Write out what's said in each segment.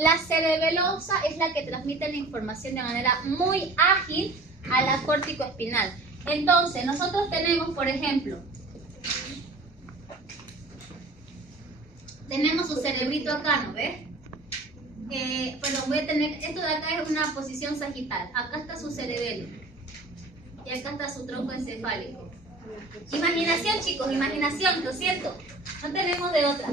La cerebelosa es la que transmite la información de manera muy ágil a la córtico-espinal. Entonces, nosotros tenemos, por ejemplo, tenemos su cerebrito acá, ¿no ves? Bueno, voy a tener, esto de acá es una posición sagital. Acá está su cerebelo. Y acá está su tronco encefálico. Imaginación, chicos, imaginación, lo siento. No tenemos de otra.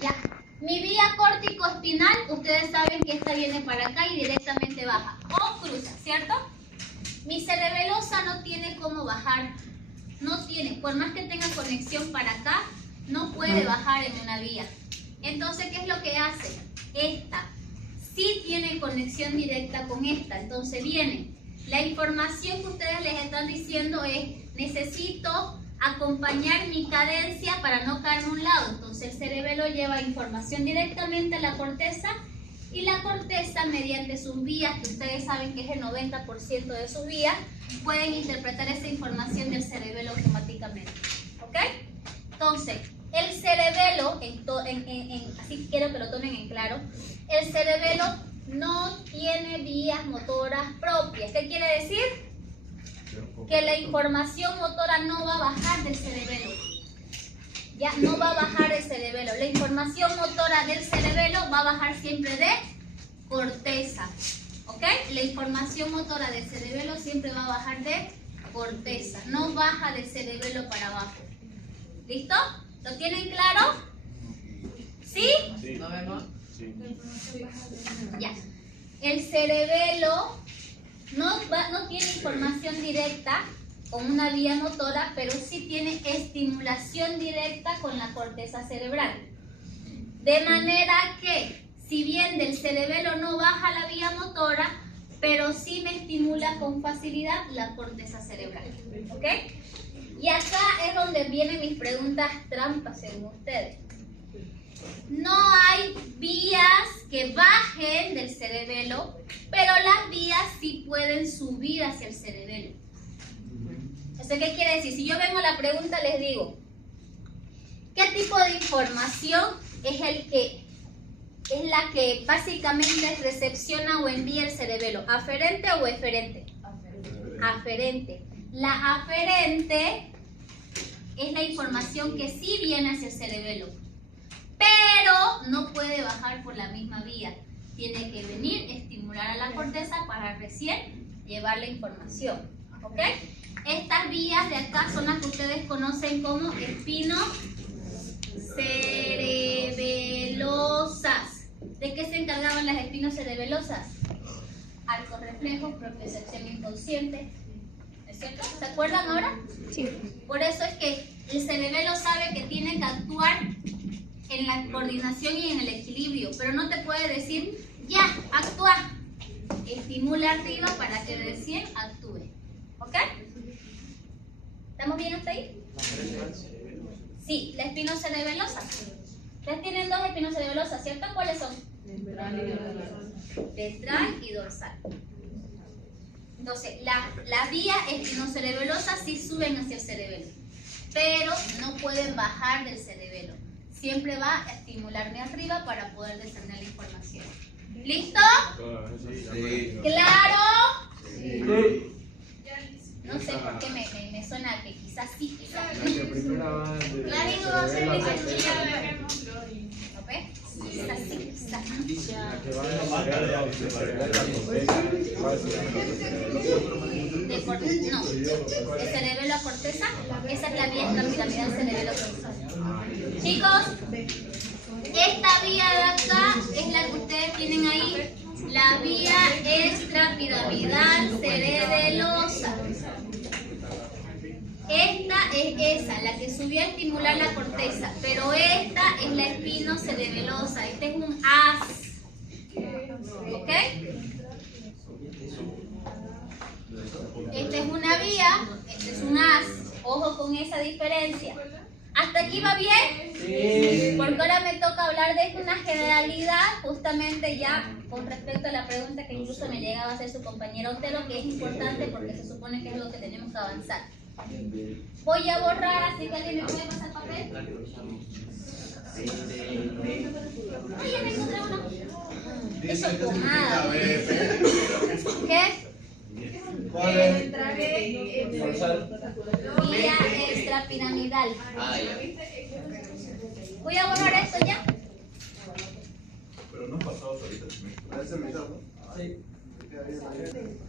Ya. Mi vía córtico-espinal, ustedes saben que esta viene para acá y directamente baja. O cruza, ¿cierto? Mi cerebelosa no tiene cómo bajar. No tiene. Por más que tenga conexión para acá, no puede bajar en una vía. Entonces, ¿qué es lo que hace? Esta sí tiene conexión directa con esta. Entonces viene. La información que ustedes les están diciendo es, necesito acompañar mi cadencia para no caer en un lado. Entonces el cerebelo lleva información directamente a la corteza y la corteza, mediante sus vías, que ustedes saben que es el 90% de sus vías, pueden interpretar esa información del cerebelo automáticamente. ¿Ok? Entonces, el cerebelo, así quiero que lo tomen en claro, el cerebelo no tiene vías motoras propias. ¿Qué quiere decir? Que la información motora no va a bajar del cerebelo. Ya no va a bajar del cerebelo. La información motora del cerebelo va a bajar siempre de corteza. ¿Ok? La información motora del cerebelo siempre va a bajar de corteza. No baja del cerebelo para abajo. ¿Listo? ¿Lo tienen claro? ¿Sí? Sí. ¿No vemos? Sí. Ya. El cerebelo no tiene información directa con una vía motora, pero sí tiene estimulación directa con la corteza cerebral. De manera que, si bien del cerebelo no baja la vía motora, pero sí me estimula con facilidad la corteza cerebral. ¿Ok? Y acá es donde vienen mis preguntas trampas según ustedes. No hay vías que bajen del cerebelo, pero las vías sí pueden subir hacia el cerebelo. ¿Eso qué quiere decir? Si yo vengo a la pregunta, les digo, ¿qué tipo de información es la que básicamente recepciona o envía el cerebelo? ¿Aferente o eferente? Aferente. La aferente es la información que sí viene hacia el cerebelo, pero no puede bajar por la misma vía. Tiene que venir, estimular a la corteza para recién llevar la información. ¿Ok? Estas vías de acá son las que ustedes conocen como espinocerebelosas. ¿De qué se encargaban las espinocerebelosas? Arcos reflejos, propiocepción inconsciente. ¿Es cierto? ¿Se acuerdan ahora? Sí. Por eso es que el cerebelo sabe que tiene que actuar en la coordinación y en el equilibrio, pero no te puede decir, ya, actúa. Estimula arriba para que recién actúe. ¿Ok? ¿Estamos bien hasta ahí? Sí, la espinocerebelosa. Ustedes tienen dos espinocerebelosas, ¿cierto? ¿Cuáles son? Ventral y dorsal. Entonces, la vía espinocerebelosa sí suben hacia el cerebelo, pero no pueden bajar del cerebelo. Siempre va a estimularme arriba para poder descender la información. ¿Listo? Sí. ¿Claro? Sí. No sé por qué me suena que quizás sí, quizás no. Clarito va a ser ¿no ves? Quizás sí, quizás no. No, el cerebelo a corteza, esa es la vía extrapiramidal cerebelo-corteza. Chicos, esta vía de acá es la que ustedes tienen ahí, la vía extrapiramidal cerebelosa. Esta es esa, la que subió a estimular la corteza, pero esta es la espinocerebelosa. Este es un as. ¿Ok? Esta es una vía, este es un as. Ojo con esa diferencia. ¿Hasta aquí va bien? Sí. Porque ahora me toca hablar de una generalidad, justamente ya con respecto a la pregunta que incluso me llegaba a hacer su compañero Otelo, que es importante porque se supone que es lo que tenemos que avanzar. Voy a borrar, así que alguien me puede pasar papel. Oye, me encontré una Eso es pomada. ¿Qué? ¿Cuál es? Vía extrapiramidal. Voy a borrar esto ya. Pero no pasado ahorita. Parece mitad, ¿no?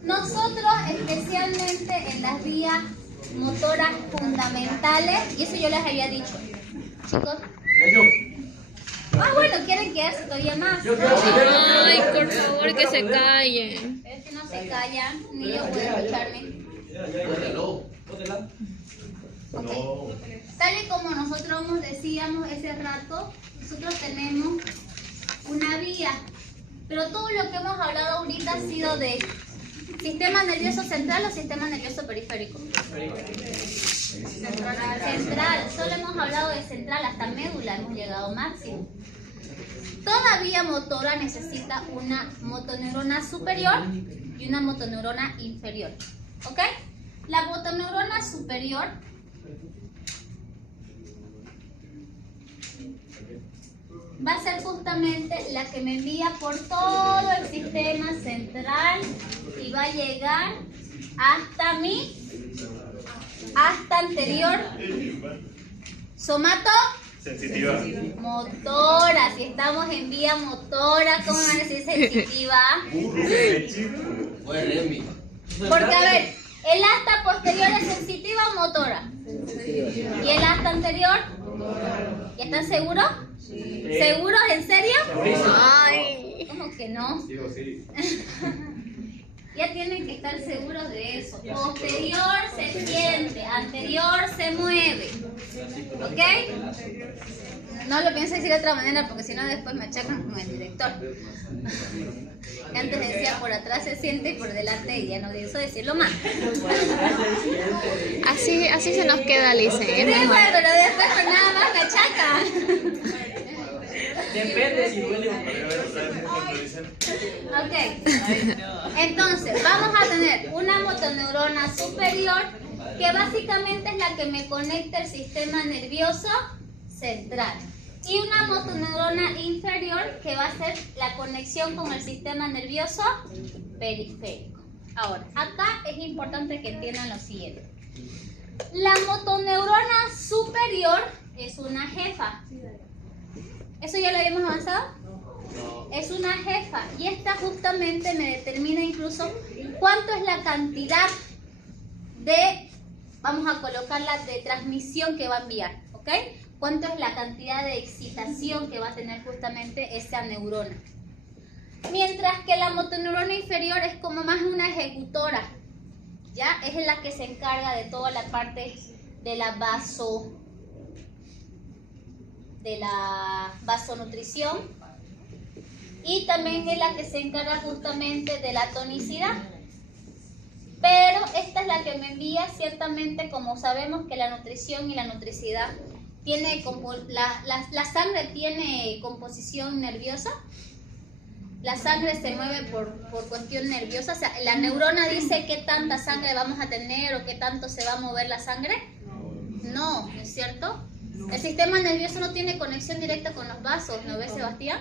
Nosotros, especialmente en las vías motoras fundamentales, y eso yo les había dicho, chicos. Bueno, quieren quedarse todavía más. Ay, por favor, que se callen. Pero es que no se callan, ni yo puedo escucharme. Ok. Tal y como nosotros decíamos ese rato, nosotros tenemos una vía, pero todo lo que hemos hablado ahorita ha sido de sistema nervioso central o sistema nervioso periférico. Central, solo hemos hablado de central, hasta médula hemos llegado máximo. Toda vía motora necesita una motoneurona superior y una motoneurona inferior. ¿Ok? La motoneurona superior va a ser justamente la que me envía por todo el sistema central y va a llegar hasta anterior somato Sensitiva. motora. Si estamos en vía motora, ¿cómo van a decir sensitiva? Porque a ver, ¿el asta posterior es sensitiva o motora? ¿Y el asta anterior? ¿Ya están seguros? ¿Seguros? ¿En serio? Ay. ¿Cómo que no? Ya tienen que estar seguros de eso. Posterior se siente, anterior se mueve. ¿Ok? No lo pienso decir de otra manera porque si no después me achacan con el director. Que antes decía por atrás se siente y por delante y ya no de eso decirlo más. Así se nos queda, Alice. Sí, bueno, pero después pues nada más me achacan. Depende si duele. Ok, entonces vamos a tener una motoneurona superior que básicamente es la que me conecta el sistema nervioso central y una motoneurona inferior que va a ser la conexión con el sistema nervioso periférico. Ahora, acá es importante que entiendan lo siguiente. La motoneurona superior es una jefa. ¿Eso ya lo habíamos avanzado? Es una jefa y esta justamente me determina incluso cuánto es la cantidad de, vamos a colocarla, de transmisión que va a enviar, ¿ok? Cuánto es la cantidad de excitación que va a tener justamente esa neurona. Mientras que la motoneurona inferior es como más una ejecutora, ¿ya? Es la que se encarga de toda la parte de la vasonutrición. Y también es la que se encarga justamente de la tonicidad. Pero esta es la que me envía ciertamente, como sabemos que la nutrición y la nutricidad tiene, la sangre tiene composición nerviosa. La sangre se mueve por cuestión nerviosa. O sea, la neurona dice qué tanta sangre vamos a tener o qué tanto se va a mover la sangre. No, ¿no es cierto? El sistema nervioso no tiene conexión directa con los vasos, ¿no ves, Sebastián?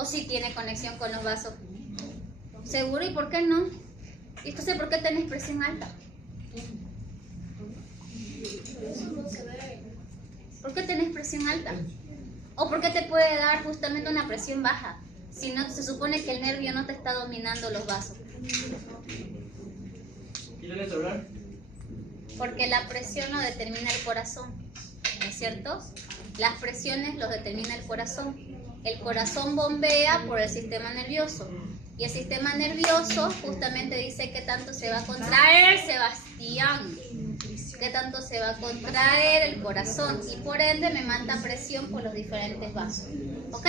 ¿O sí tiene conexión con los vasos? ¿Seguro? ¿Y por qué no? ¿Y entonces por qué tenés presión alta? ¿Por qué tenés presión alta? ¿O por qué te puede dar justamente una presión baja? Si no, se supone que el nervio no te está dominando los vasos. ¿Quieres hablar? Porque la presión lo determina el corazón, ¿no es cierto? Las presiones los determina el corazón. El corazón bombea por el sistema nervioso. Y el sistema nervioso justamente dice qué tanto se va a contraer, Sebastián. Qué tanto se va a contraer el corazón. Y por ende me manda presión por los diferentes vasos. ¿Ok?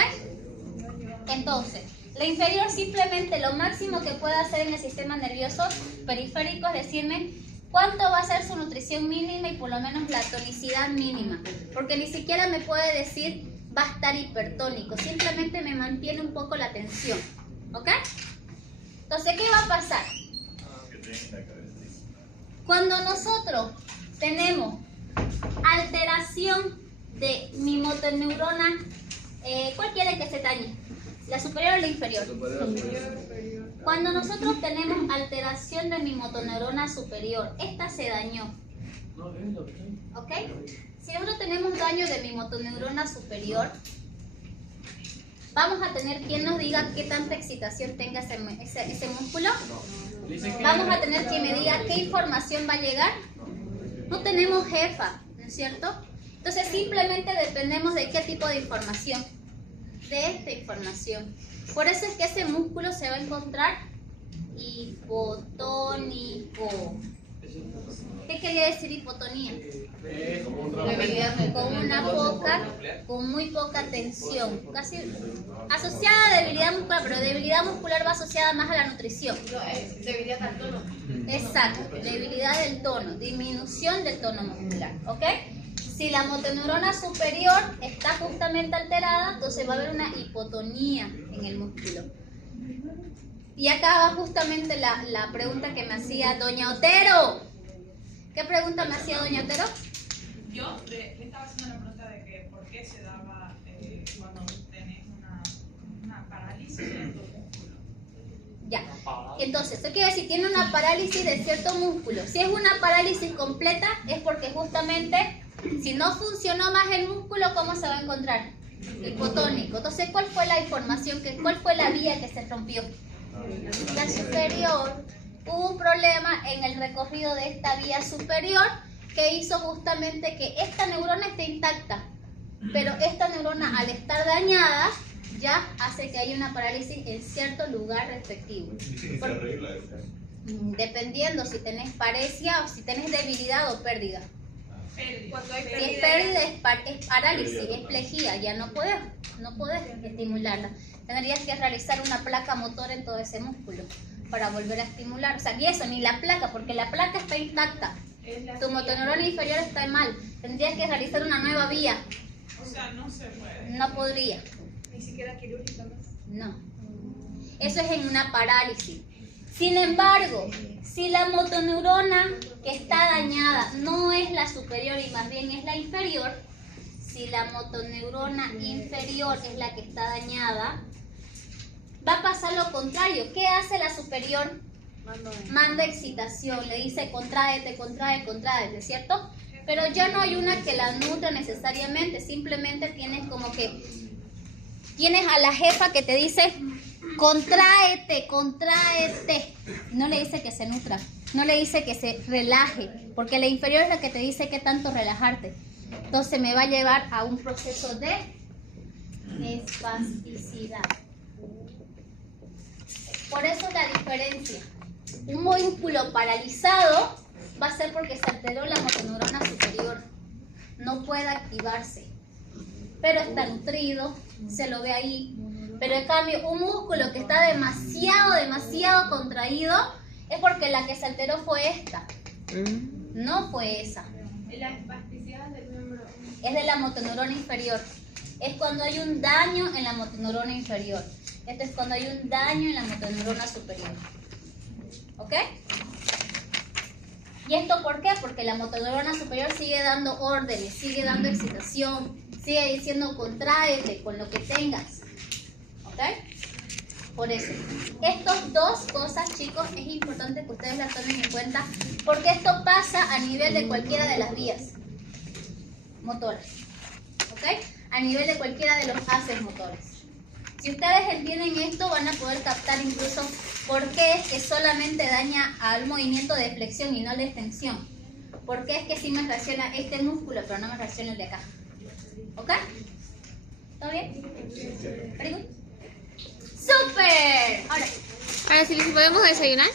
Entonces, la inferior simplemente lo máximo que puede hacer en el sistema nervioso periférico es decirme cuánto va a ser su nutrición mínima y por lo menos la tonicidad mínima. Porque ni siquiera me puede decir va a estar hipertónico, simplemente me mantiene un poco la tensión, ¿ok? Entonces, ¿qué va a pasar? Cuando nosotros tenemos alteración de mi motoneurona, ¿cuál quiere que se dañe? ¿La superior o la inferior? Cuando nosotros tenemos alteración de mi motoneurona superior, esta se dañó. ¿Ok? Si nosotros tenemos daño de mi motoneurona superior, vamos a tener quien nos diga qué tanta excitación tenga ese músculo. Vamos a tener quien me diga qué información va a llegar. No tenemos jefa, ¿no es cierto? Entonces simplemente dependemos de qué tipo de información. De esta información. Por eso es que ese músculo se va a encontrar hipotónico. ¿Qué quería decir hipotonía? Con muy poca tensión, casi asociada a debilidad muscular, pero debilidad muscular va asociada más a la nutrición. Debilidad del tono. Exacto, debilidad del tono, disminución del tono muscular, ¿ok? Si la motoneurona superior está justamente alterada, entonces va a haber una hipotonía en el músculo. Y acá va justamente la pregunta que me hacía Doña Otero. ¿Qué pregunta me hacía Doña Otero? Yo le estaba haciendo la pregunta de que por qué se daba cuando tenés una parálisis en tu músculo. Ya. Entonces, esto quiere decir que tiene una parálisis de cierto músculo. Si es una parálisis completa, es porque justamente, si no funcionó más el músculo, ¿cómo se va a encontrar? Hipotónico. Entonces, ¿cuál fue la información, cuál fue la vía que se rompió? La superior. Hubo un problema en el recorrido de esta vía superior que hizo justamente que esta neurona esté intacta, pero esta neurona al estar dañada ya hace que haya una parálisis en cierto lugar respectivo. ¿Se arregla eso? Dependiendo si tenés paresia o si tenés debilidad o pérdida. Cuando hay Si es pérdida es parálisis, es plejía, ya no podés estimularla. Tendrías que realizar una placa motora en todo ese músculo para volver a estimular. O sea, ni eso, ni la placa, porque la placa está intacta. Tu motoneurona inferior está mal. Tendrías que realizar una nueva vía. O sea, no se puede. No podría. Ni siquiera quirúrgicamente. No. Eso es en una parálisis. Sin embargo, si la motoneurona que está dañada no es la superior y más bien es la inferior, si la motoneurona inferior es la que está dañada, va a pasar lo contrario. ¿Qué hace la superior? Manda excitación, le dice contráete, contráete, ¿cierto? Pero ya no hay una que la nutra necesariamente, simplemente tienes como que tienes a la jefa que te dice contráete. No le dice que se nutra, no le dice que se relaje, porque la inferior es la que te dice qué tanto relajarte. Entonces me va a llevar a un proceso de espasticidad. Por eso la diferencia. Un músculo paralizado va a ser porque se alteró la motoneurona superior. No puede activarse. Pero está nutrido, se lo ve ahí. Pero en cambio, un músculo que está demasiado contraído es porque la que se alteró fue esta. No fue esa. La espasticidad del miembro. Es de la motoneurona inferior. Es cuando hay un daño en la motoneurona inferior. Este es cuando hay un daño en la motoneurona superior. ¿Ok? ¿Y esto por qué? Porque la motoneurona superior sigue dando órdenes, sigue dando excitación, sigue diciendo contráete con lo que tengas. ¿Ok? Por eso. Estas dos cosas, chicos, es importante que ustedes las tomen en cuenta porque esto pasa a nivel de cualquiera de las vías motoras. ¿Ok? A nivel de cualquiera de los haces motores. Si ustedes entienden esto, van a poder captar incluso por qué es que solamente daña al movimiento de flexión y no de extensión. ¿Por qué es que sí me reacciona este músculo, pero no me reacciona el de acá? ¿Ok? ¿Todo bien? ¿Very good? ¡Súper! Ahora Ahora sí, ¿podemos desayunar?